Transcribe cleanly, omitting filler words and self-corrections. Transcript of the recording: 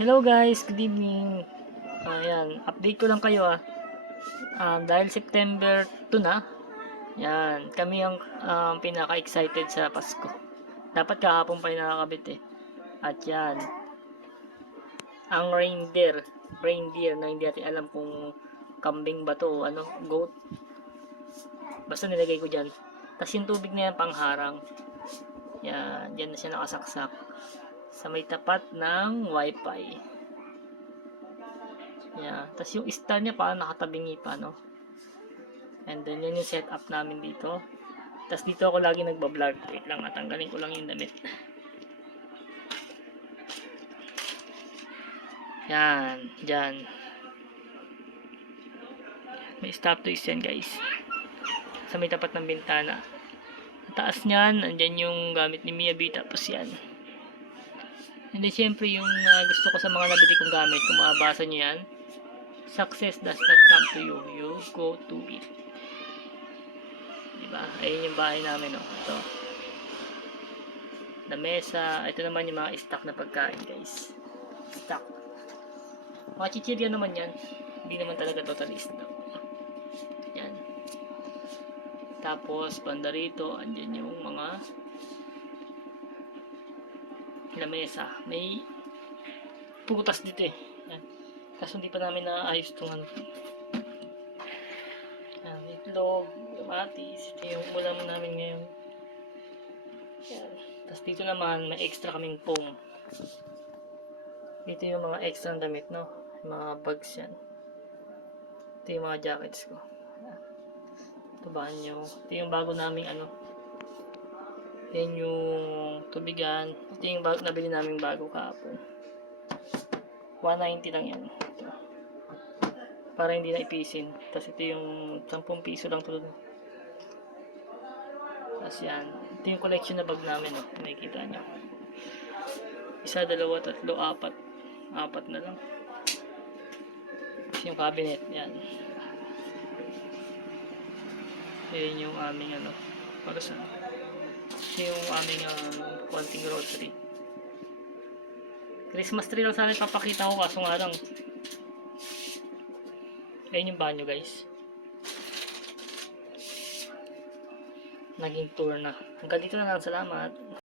Hello guys, good evening. Ayan, update ko lang kayo dahil September 2 na. Yan, kami ang pinaka-excited sa Pasko. Dapat kahapon pa yung nakakabit eh. At yan, ang reindeer na hindi natin alam kung kambing ba to o ano, goat. Basta nilagay ko dyan. Tapos yung tubig na yan pangharang. Yan, dyan na siya nakasaksak. Sa may tapat ng wifi. Yeah. Tapos yung star niya parang nakatabingi pa, no? And then yun yung setup namin dito. Tapos dito ako lagi nagbablog. Wait lang, tanggalin ko lang yung damit. Yan, dyan. May stop to yan guys. Sa may tapat ng bintana. Ang taas niyan, andyan yung gamit ni Mia B. Tapos yan. And then syempre yung gusto ko sa mga nabili kong gamit, kung mabasa nyo yan, success does not come to you, you go to it. Diba? Ayun yung bahay namin, oh. Ito. Lamesa. Ito naman yung mga stock na pagkain, guys. Stock. Mga chichirya naman yan. Hindi naman talaga totally stock. Yan. Tapos, banda rito, andyan yung mga lamesa. May putas dito eh. Yan. Kaso hindi pa namin naayos itong ano. Itlog, kamatis. Ito yung ulam namin ngayon. Yan. Tapos dito naman, may extra kaming foam. Dito yung mga extra damit, no? Mga bags yan. Ito yung mga jackets ko. Ito banyo. Ito yung bago naming ano. Yan yung tubigan. Ito yung nabili naming bago kahapon. 190 lang yan. Ito. Para hindi na ipisin. Tapos ito yung 10 piso lang ito. Tapos yan. Ito yung collection na bag namin. Oh. Nakikita nyo. Isa, dalawa, tatlo, apat. Apat na lang. Tapos yung cabinet. Yan. Yan yung aming ano. Para sa yung aming konting grocery. Christmas tree lang sana ipapakita ko, kaso nga lang ayun yung banyo guys. Naging tour na. Hanggang dito na lang, salamat.